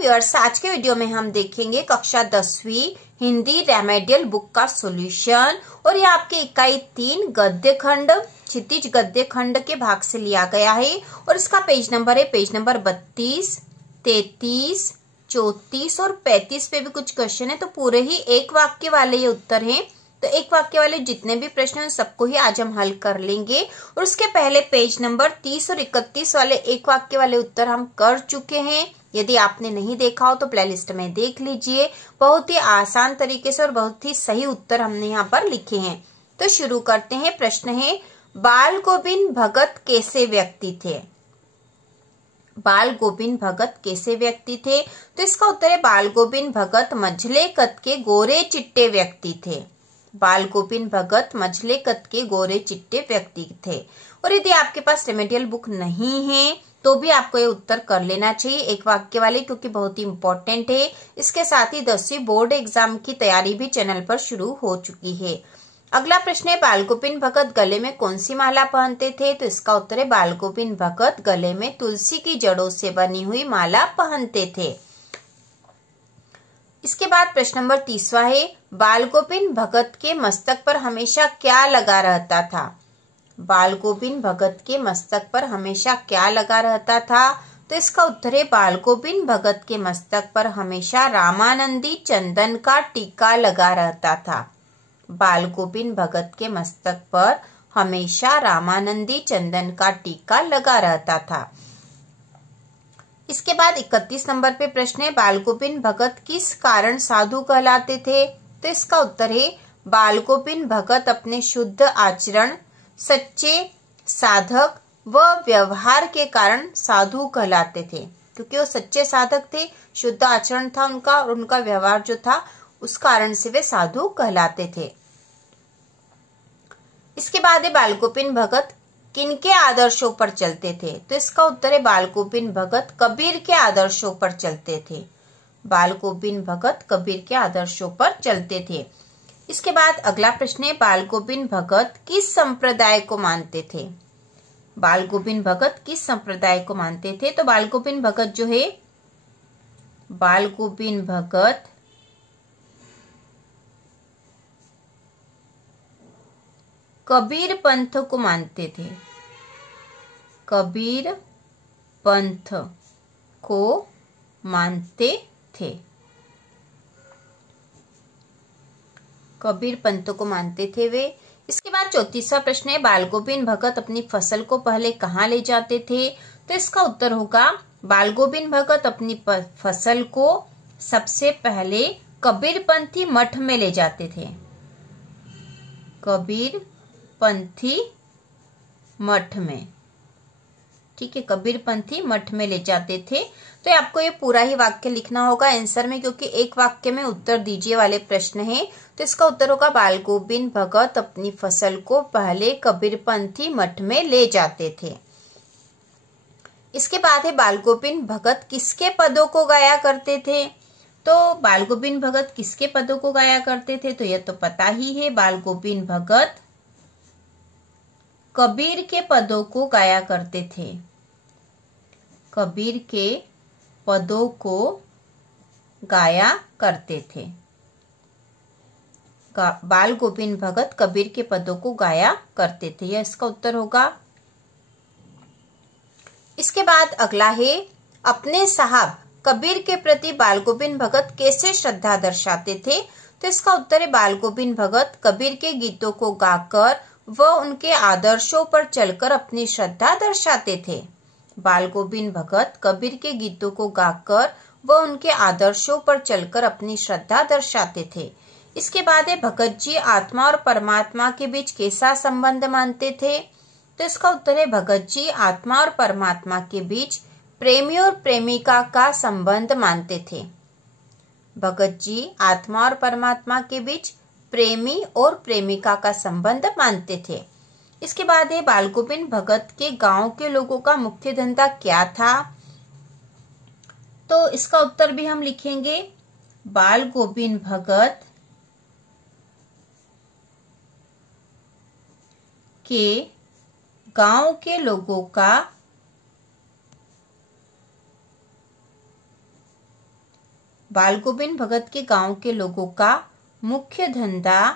Viewers, आज के video में हम देखेंगे कक्षा 10वीं हिंदी रेमेडियल बुक का सॉल्यूशन। और ये आपके इकाई 3 गद्य खंड क्षितिज गद्य खंड के भाग से लिया गया है। और इसका पेज नंबर है पेज नंबर 32, 33, 34 और 35 पे भी कुछ क्वेश्चन है। तो पूरे ही एक वाक्य वाले ये उत्तर हैं। तो एक वाक्य वाले जितने भी प्रश्न हैं सबको ही आज हम हल कर लेंगे। और उसके पहले पेज नंबर 30 और 31 वाले एक वाक्य वाले उत्तर हम कर चुके हैं। यदि आपने नहीं देखा हो तो प्लेलिस्ट में देख लीजिए। बहुत ही आसान तरीके से और बहुत ही सही उत्तर हमने यहाँ पर लिखे हैं। तो शुरू करते हैं। प्रश्न है, बाल गोविंद भगत कैसे व्यक्ति थे? बाल गोविंद भगत कैसे व्यक्ति थे? तो इसका उत्तर है, बाल गोविंद भगत मझले कद के गोरे चिट्टे व्यक्ति थे। बाल गोविंद भगत मझले कद के गोरे चिट्टे व्यक्ति थे। और यदि आपके पास रेमेडियल बुक नहीं है तो भी आपको ये उत्तर कर लेना चाहिए एक वाक्य वाले, क्योंकि बहुत ही इंपॉर्टेंट है। इसके साथ ही 10वीं बोर्ड एग्जाम की तैयारी भी चैनल पर शुरू हो चुकी है। अगला प्रश्न है, बाल गोविंद भगत गले में कौन सी माला पहनते थे? तो इसका उत्तर है, बाल गोविंद भगत गले में तुलसी की जड़ों से बनी हुई माला पहनते थे। इसके बाद प्रश्न नंबर 30वां है, बाल गोविंद भगत के मस्तक पर हमेशा क्या लगा रहता था? बाल गोविंद भगत के मस्तक पर हमेशा क्या लगा रहता था? तो इसका उत्तर है, बाल गोविंद भगत के मस्तक पर हमेशा रामानंदी चंदन का टीका लगा रहता था। बाल गोविंद भगत के मस्तक पर हमेशा रामानंदी चंदन का टीका लगा रहता था। इसके बाद 31 नंबर पे प्रश्न है, बाल गोविंद भगत किस कारण साधु कहलाते थे? तो इसका उत्तर है, बाल गोविंद भगत अपने शुद्ध आचरण, सच्चे साधक व व्यवहार के कारण साधु कहलाते थे। क्योंकि वो सच्चे साधक थे, शुद्ध आचरण था उनका और उनका व्यवहार जो था उस कारण से वे साधु कहलाते थे। इसके बाद है, बाल गोविंद भगत किनके आदर्शों पर चलते थे? तो इसका उत्तर है, बाल गोविंद भगत कबीर के आदर्शों पर चलते थे। बाल गोविंद भगत कबीर के आदर्शों पर चलते थे। इसके बाद अगला प्रश्न है, बाल गोविंद भगत किस संप्रदाय को मानते थे? बाल गोविंद भगत किस संप्रदाय को मानते थे? तो बाल गोविंद भगत जो है, बाल गोविंद भगत कबीर पंथ को मानते थे। कबीर पंथ को मानते थे। कबीर पंथ को मानते थे वे। इसके बाद 34वां प्रश्न है, बाल गोविंद भगत अपनी फसल को पहले कहाँ ले जाते थे? तो इसका उत्तर होगा, बाल गोविंद भगत अपनी फसल को सबसे पहले कबीर पंथी मठ में ले जाते थे। कबीर पंथी मठ में, ठीक है, कबीर पंथी मठ में ले जाते थे। तो आपको ये पूरा ही वाक्य लिखना होगा आंसर में, क्योंकि एक वाक्य में उत्तर दीजिए वाले प्रश्न है। तो इसका उत्तर होगा, बाल गोविंद भगत अपनी फसल को पहले कबीर पंथी मठ में ले जाते थे। इसके बाद है, बाल गोविंद भगत किसके पदों को गाया करते थे? तो बाल गोविंद भगत किसके पदों को गाया करते थे? तो यह तो पता ही है, बाल गोविंद भगत कबीर के पदों को गाया करते थे। कबीर के पदों को गाया करते थे। बाल गोविंद भगत कबीर के पदों को गाया करते थे, यह इसका उत्तर होगा। इसके बाद अगला है, अपने साहब कबीर के प्रति बाल गोविंद भगत कैसे श्रद्धा दर्शाते थे? तो इसका उत्तर है, बाल गोविंद भगत कबीर के गीतों को गाकर व उनके आदर्शों पर चलकर अपनी श्रद्धा दर्शाते थे। बाल गोविंद भगत कबीर के गीतों को गाकर व उनके आदर्शों पर चलकर अपनी श्रद्धा दर्शाते थे। इसके बाद है, भगत जी आत्मा और परमात्मा के बीच कैसा संबंध मानते थे? तो इसका उत्तर है, भगत जी आत्मा और परमात्मा के बीच प्रेमी और प्रेमिका का संबंध मानते थे। भगत जी आत्मा और परमात्मा के बीच प्रेमी और प्रेमिका का संबंध मानते थे। इसके बाद है, बाल गोविंद भगत के गांव के लोगों का मुख्य धंधा क्या था? तो इसका उत्तर भी हम लिखेंगे, बाल गोविंद भगत के गांव के लोगों का बाल गोविंद भगत के गांव के लोगों का मुख्य धंधा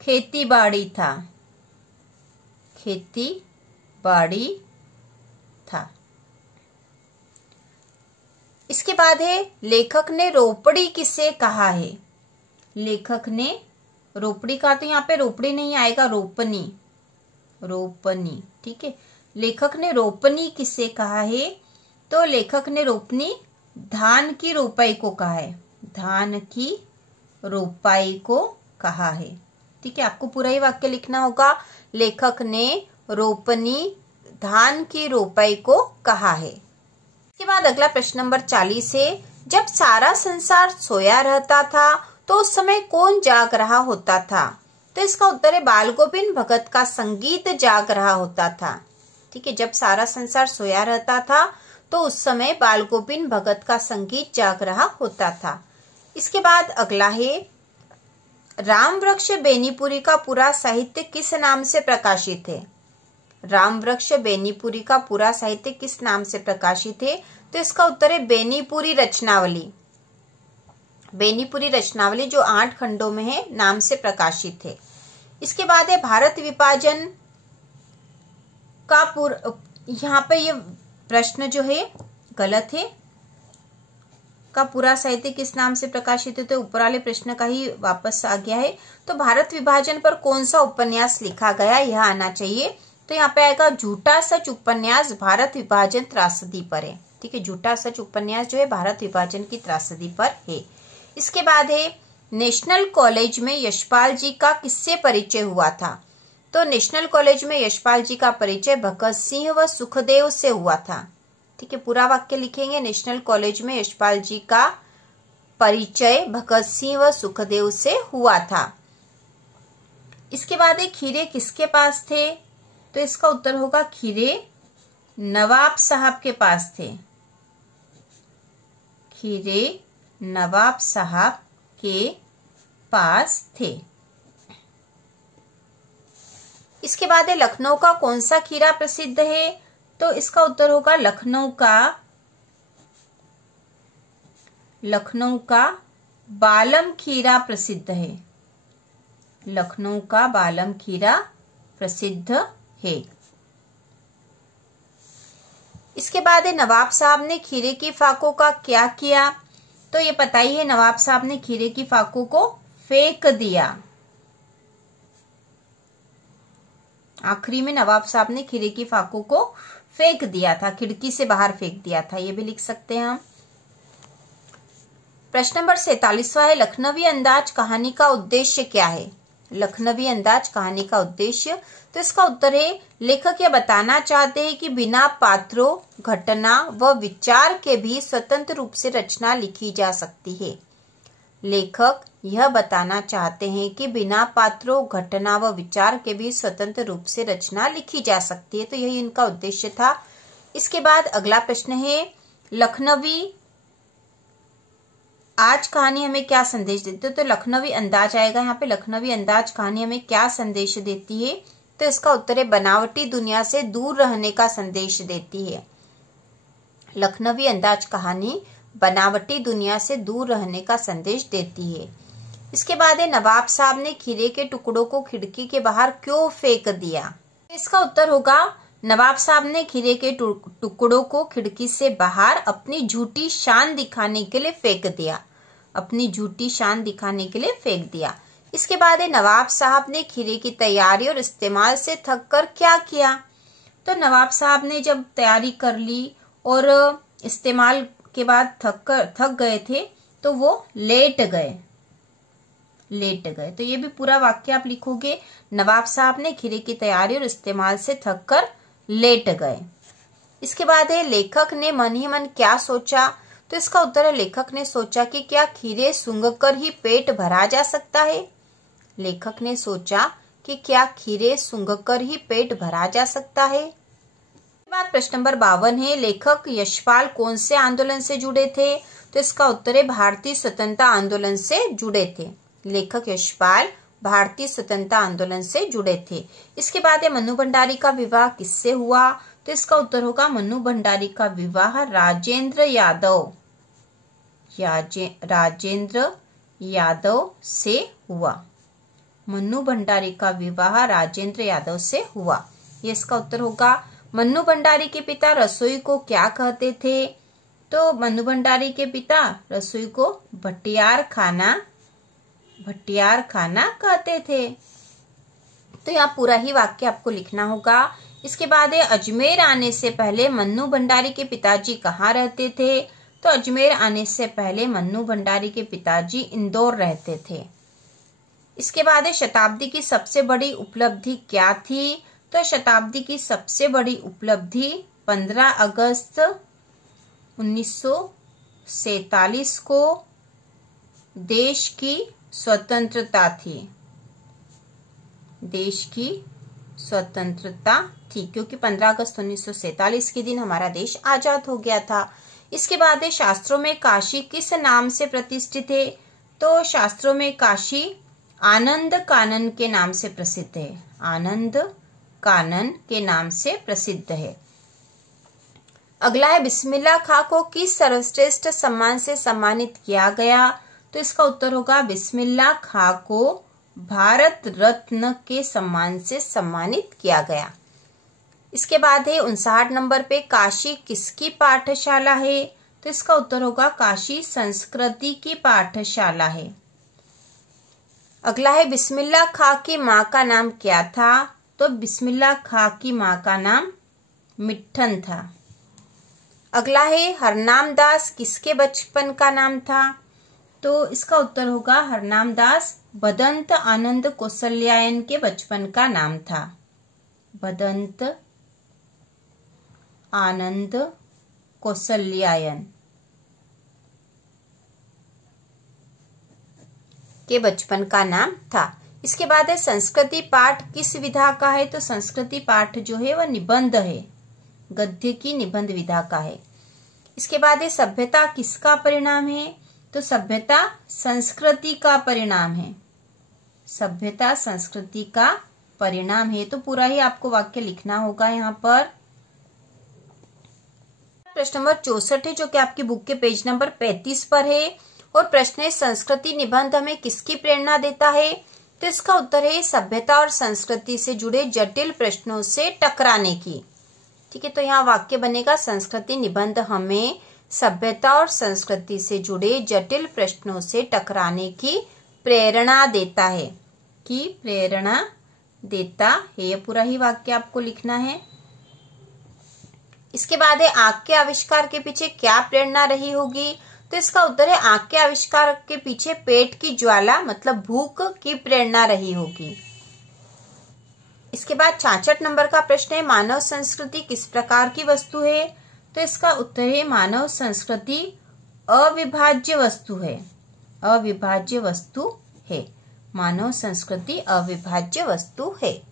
खेती बाड़ी था। खेती बाड़ी था। इसके बाद है लेखक ने रोपड़ी किसे कहा है। लेखक ने रोपड़ी कहा, तो यहाँ पे रोपड़ी नहीं आएगा, रोपनी, रोपनी, ठीक है। लेखक ने रोपनी किसे कहा है, तो लेखक ने रोपनी धान की रोपाई को कहा है। धान की रोपाई को कहा है, ठीक है। आपको पूरा ही वाक्य लिखना होगा। लेखक ने रोपनी धान की रोपाई को कहा है। इसके बाद अगला प्रश्न नंबर 40 है, जब सारा संसार सोया रहता था तो उस समय कौन जाग रहा होता था। तो इसका उत्तर है बाल गोविंद भगत का संगीत जाग रहा होता था, ठीक है। जब सारा संसार सोया रहता था तो उस समय बाल गोविंद भगत का संगीत जाग रहा होता था। इसके बाद अगला है, राम वृक्ष बेनीपुरी का पूरा साहित्य किस नाम से प्रकाशित है। राम वृक्ष बेनीपुरी का पूरा साहित्य किस नाम से प्रकाशित है, तो इसका उत्तर है बेनीपुरी रचनावली। बेनीपुरी रचनावली जो 8 खंडों में है, नाम से प्रकाशित है। इसके बाद है भारत विभाजन का यहाँ पे ये प्रश्न जो है गलत है। का पूरा साहित्य किस नाम से प्रकाशित है, तो ऊपर वाले प्रश्न का ही वापस आ गया है। तो भारत विभाजन पर कौन सा उपन्यास लिखा गया, यह आना चाहिए। तो यहाँ पे आएगा झूठा सच उपन्यास भारत विभाजन त्रासदी पर है, ठीक है। झूठा सच उपन्यास जो है भारत विभाजन की त्रासदी पर है। इसके बाद है नेशनल कॉलेज में यशपाल जी का किससे परिचय हुआ था। तो नेशनल कॉलेज में यशपाल जी का परिचय भगत सिंह व सुखदेव से हुआ था, ठीक है। पूरा वाक्य लिखेंगे, नेशनल कॉलेज में यशपाल जी का परिचय भगत सिंह व सुखदेव से हुआ था। इसके बाद एक खीरे किसके पास थे, तो इसका उत्तर होगा खीरे नवाब साहब के पास थे। खीरे नवाब साहब के पास थे। इसके बाद है लखनऊ का कौन सा खीरा प्रसिद्ध है, तो इसका उत्तर होगा लखनऊ का बालम खीरा प्रसिद्ध है। लखनऊ का बालम खीरा प्रसिद्ध है। इसके बाद है नवाब साहब ने खीरे की फाकों का क्या किया, तो ये पता ही है, नवाब साहब ने खीरे की फाकों को फेंक दिया। आखिरी में नवाब साहब ने खीरे की फाकों को फेंक दिया था, खिड़की से बाहर फेंक दिया था, ये भी लिख सकते हैं हम। प्रश्न नंबर 47वां है, लखनवी अंदाज कहानी का उद्देश्य क्या है। लखनवी अंदाज कहानी का उद्देश्य, तो इसका उत्तर है लेखक यह बताना चाहते हैं कि बिना पात्रों, घटना व विचार के भी स्वतंत्र रूप से रचना लिखी जा सकती है। लेखक यह बताना चाहते हैं कि बिना पात्रों, घटना व विचार के भी स्वतंत्र रूप से रचना लिखी जा सकती है, तो यही इनका उद्देश्य था। इसके बाद अगला प्रश्न है, लखनवी आज कहानी हमें क्या संदेश देती है, तो लखनवी अंदाज आएगा यहाँ पे। लखनवी अंदाज कहानी हमें क्या संदेश देती है, तो इसका उत्तर है बनावटी दुनिया से दूर रहने का संदेश देती है। लखनवी अंदाज कहानी बनावटी दुनिया से दूर रहने का संदेश देती है। इसके बाद है नवाब साहब ने खीरे के टुकड़ों को खिड़की के बाहर क्यों फेंक दिया, इसका उत्तर होगा नवाब साहब ने खीरे के टुकड़ों को खिड़की से बाहर अपनी झूठी शान दिखाने के लिए फेंक दिया। अपनी झूठी शान दिखाने के लिए फेंक दिया। इसके बाद है नवाब साहब ने खीरे की तैयारी और इस्तेमाल से थक कर क्या किया, तो नवाब साहब ने जब तैयारी कर ली और इस्तेमाल के बाद थक गए थे, तो वो लेट गए। तो ये भी पूरा वाक्य आप लिखोगे, नवाब साहब ने खीरे की तैयारी और इस्तेमाल से थक कर लेट गए। इसके बाद है लेखक ने मन ही मन क्या सोचा, तो इसका उत्तर है लेखक ने सोचा कि क्या खीरे सूंघकर ही पेट भरा जा सकता है। लेखक ने सोचा कि क्या खीरे सूंघकर ही पेट भरा जा सकता है। बाद प्रश्न नंबर 52 है, लेखक यशपाल कौन से आंदोलन से जुड़े थे, तो इसका उत्तर है भारतीय स्वतंत्रता आंदोलन से जुड़े थे। लेखक यशपाल भारतीय स्वतंत्रता आंदोलन से जुड़े थे। इसके बाद है मनु भंडारी का विवाह किससे हुआ, तो इसका उत्तर होगा मन्नू भंडारी का विवाह राजेंद्र यादव से हुआ। मन्नू भंडारी का विवाह राजेंद्र यादव से हुआ, ये इसका उत्तर होगा। मन्नू भंडारी के पिता रसोई को क्या कहते थे? तो मन्नू भंडारी के पिता रसोई को भटियार खाना कहते थे। तो यहाँ पूरा ही वाक्य आपको लिखना होगा। इसके बाद है अजमेर आने से पहले मन्नू भंडारी के पिताजी कहाँ रहते थे? तो अजमेर आने से पहले मन्नू भंडारी के पिताजी इंदौर रहते थे। इसके बाद है शताब्दी की सबसे बड़ी उपलब्धि क्या थी? तो शताब्दी की सबसे बड़ी उपलब्धि 15 अगस्त 1947 को देश की स्वतंत्रता थी। देश की स्वतंत्रता थी, क्योंकि 15 अगस्त 1947 के दिन हमारा देश आजाद हो गया था। इसके बाद शास्त्रों में काशी किस नाम से प्रतिष्ठित है? तो शास्त्रों में काशी आनंद कानन के नाम से प्रसिद्ध है। आनंद कानन के नाम से प्रसिद्ध है। अगला है बिस्मिल्लाह खां को किस सर्वश्रेष्ठ सम्मान से सम्मानित किया गया? तो इसका उत्तर होगा बिस्मिल्लाह खां को भारत रत्न के सम्मान से सम्मानित किया गया। इसके बाद है 59 नंबर पे काशी किसकी पाठशाला है? तो इसका उत्तर होगा काशी संस्कृति की पाठशाला है। अगला है बिस्मिल्लाह खां की माँ का नाम क्या था? तो बिस्मिल्लाह खां की माँ का नाम मिट्ठन था। अगला है हरनाम दास किसके बचपन का नाम था? तो इसका उत्तर होगा हरनाम दास बदंत आनंद कौशल्यायन के बचपन का नाम था। बदंत आनंद कौशल्यायन के बचपन का नाम था। इसके बाद है संस्कृति पाठ किस विधा का है? तो संस्कृति पाठ जो है वह निबंध है, गद्य की निबंध विधा का है। इसके बाद है सभ्यता किसका परिणाम है? तो सभ्यता संस्कृति का परिणाम है। सभ्यता संस्कृति का परिणाम है। तो पूरा ही आपको वाक्य लिखना होगा यहाँ पर। प्रश्न नंबर 64 है जो कि आपकी बुक के पेज नंबर 35 पर है और प्रश्न है संस्कृति निबंध हमें किसकी प्रेरणा देता है? तो इसका उत्तर है सभ्यता और संस्कृति से जुड़े जटिल प्रश्नों से टकराने की। ठीक है, तो यहाँ वाक्य बनेगा संस्कृति निबंध हमें सभ्यता और संस्कृति से जुड़े जटिल प्रश्नों से टकराने की प्रेरणा देता है। प्रेरणा देता है, यह पूरा ही वाक्य आपको लिखना है। इसके बाद है आंख के आविष्कार के पीछे क्या प्रेरणा रही होगी? तो इसका उत्तर है आंख के आविष्कार के पीछे पेट की ज्वाला मतलब भूख की प्रेरणा रही होगी। इसके बाद 66 नंबर का प्रश्न है मानव संस्कृति किस प्रकार की वस्तु है? तो इसका उत्तर है मानव संस्कृति अविभाज्य वस्तु है। अविभाज्य वस्तु है। मानव संस्कृति अविभाज्य वस्तु है।